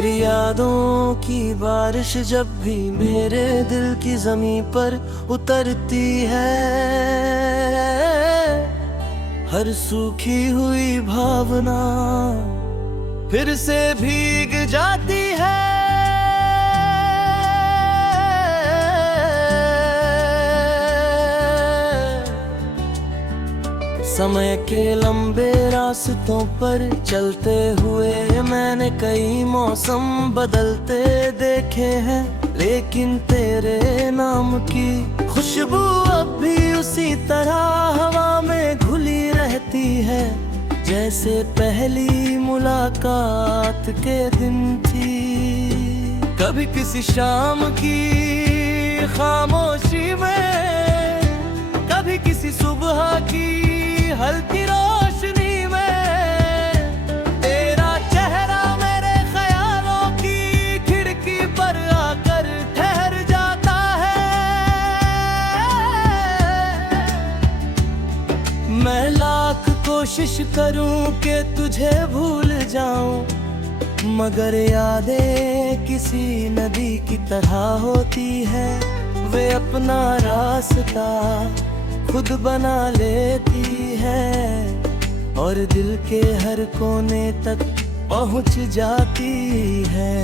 तेरी यादों की बारिश जब भी मेरे दिल की ज़मीं पर उतरती है, हर सूखी हुई भावना फिर से भीग जाती है। समय के लंबे रास्तों पर चलते हुए मैंने कई मौसम बदलते देखे हैं, लेकिन तेरे नाम की खुशबू अब भी उसी तरह हवा में घुली रहती है, जैसे पहली मुलाकात के दिन थी। कभी किसी शाम की खामोशी में, कभी किसी सुबह की हल्की रोशनी में, तेरा चेहरा मेरे ख्यालों की खिड़की पर आकर ठहर जाता है। मैं लाख कोशिश करूं कि तुझे भूल जाऊं, मगर यादें किसी नदी की तरह होती है, वे अपना रास्ता खुद बना लेती है और दिल के हर कोने तक पहुंच जाती है।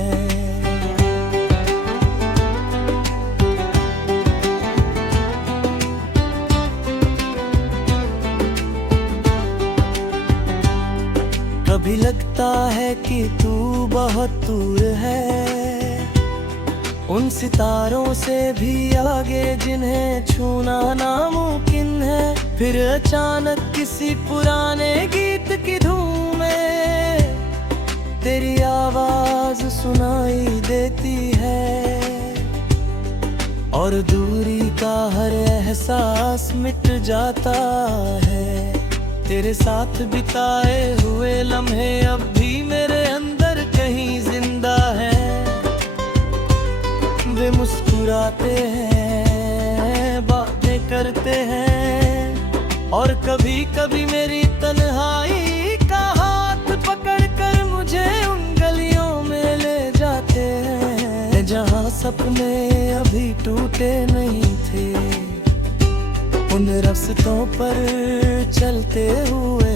कभी लगता है कि तू बहुत दूर है, उन सितारों से भी आगे जिन्हें छूना नामुमकिन है। फिर अचानक किसी पुराने गीत की धूम में तेरी आवाज सुनाई देती है और दूरी का हर एहसास मिट जाता है। तेरे साथ बिताए हुए लम्हे अब भी मेरे अंदर कहीं जिंदा है, वे मुस्कुराते हैं, बातें करते हैं और कभी कभी मेरी तन्हाई का हाथ पकड़कर मुझे उन गलियों में ले जाते हैं, जहां सपने अभी टूटे नहीं थे। उन रास्तों पर चलते हुए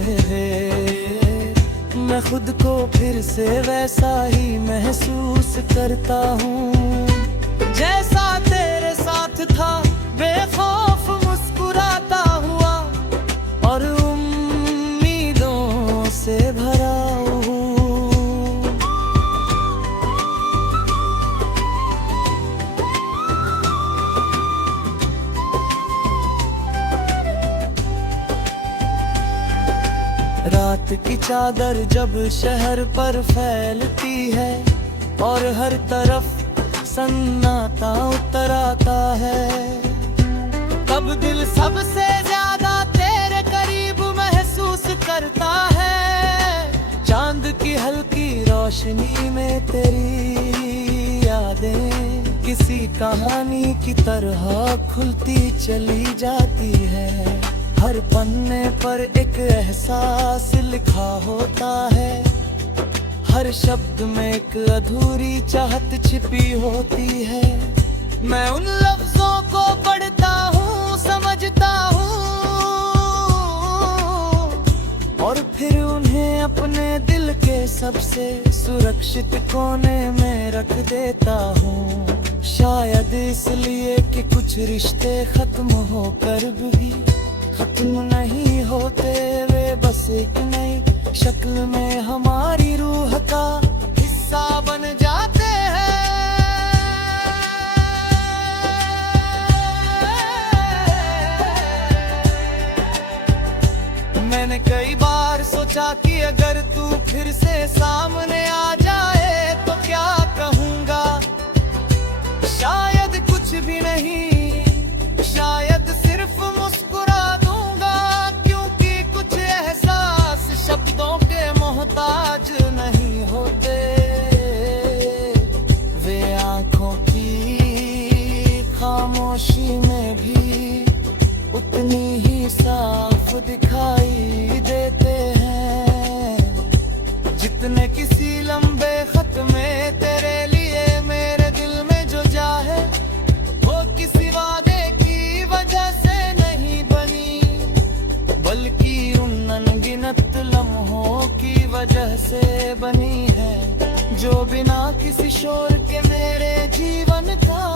मैं खुद को फिर से वैसा ही महसूस करता हूँ, जैसा तेरे साथ था, बेखौफ मुस्कुराता हुआ और उम्मीदों से भरा हूँ। रात की चादर जब शहर पर फैलती है और हर तरफ सन्नाटा उतर आता है, तब दिल सबसे ज्यादा तेरे करीब महसूस करता है। चांद की हल्की रोशनी में तेरी यादें किसी कहानी की तरह खुलती चली जाती है। हर पन्ने पर एक एहसास लिखा होता है, हर शब्द में एक अधूरी चाहत छिपी होती है। मैं उन लफ्जों को पढ़ता हूँ, समझता हूँ और फिर उन्हें अपने दिल के सबसे सुरक्षित कोने में रख देता हूँ। शायद इसलिए कि कुछ रिश्ते खत्म होकर भी खत्म नहीं होते, वे बस एक नई शक्ल में हमारी रूह का हिस्सा बन जाते हैं। मैंने कई बार सोचा कि अगर तू फिर से सामने आ जाए तो क्या कहूँगा, शायद कुछ भी नहीं, शायद सिर्फ मुस्कुरा दूंगा, क्योंकि कुछ एहसास शब्दों के मोहताज नहीं होते। वे आंखों की खामोशी में भी उतनी ही साफ दिखाई देते हैं जितने किसी लंबे खत में वजह से बनी है, जो बिना किसी शोर के मेरे जीवन का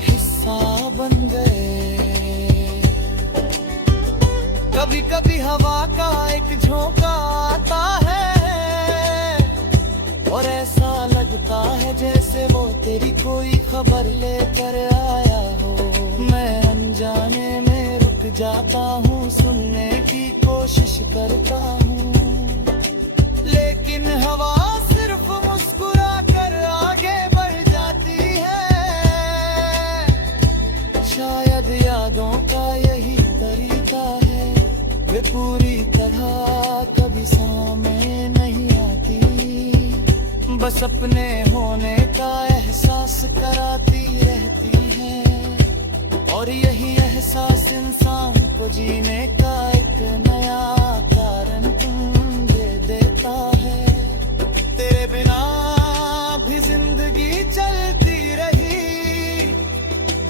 हिस्सा बन गए। कभी कभी हवा का एक झोंका आता है और ऐसा लगता है जैसे वो तेरी कोई खबर लेकर आया हो। मैं अनजाने में रुक जाता हूँ, सुनने की कोशिश करता हूँ, लेकिन हवा सिर्फ मुस्कुरा कर आगे बढ़ जाती है। शायद यादों का यही तरीका है, वे पूरी तरह कभी सामने नहीं आती, बस अपने होने का एहसास कराती रहती है। और यही एहसास इंसान को जीने का एक नया कारण दे देता है। तेरे बिना भी जिंदगी चलती रही,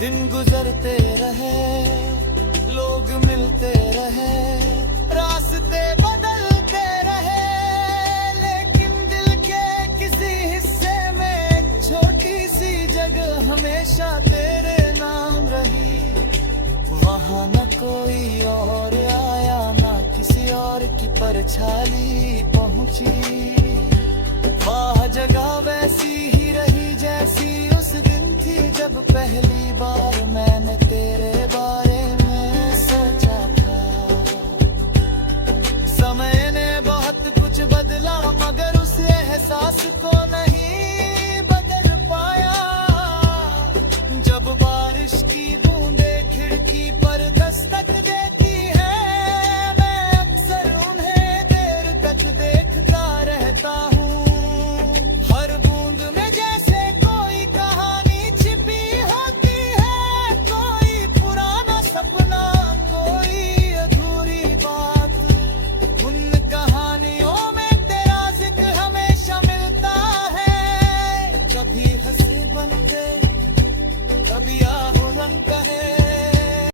दिन गुजरते रहे, लोग मिलते रहे, रास्ते बदलते रहे, लेकिन दिल के किसी हिस्से में एक छोटी सी जगह हमेशा तेरे नाम रही। वहाँ न कोई और आया, ना किसी और की परछाई पहुंची, वह जगह वैसी ही रही जैसी उस दिन थी जब पहली बार मैंने तेरे बारे में सोचा था। समय ने बहुत कुछ बदला मगर उस एहसास को नहीं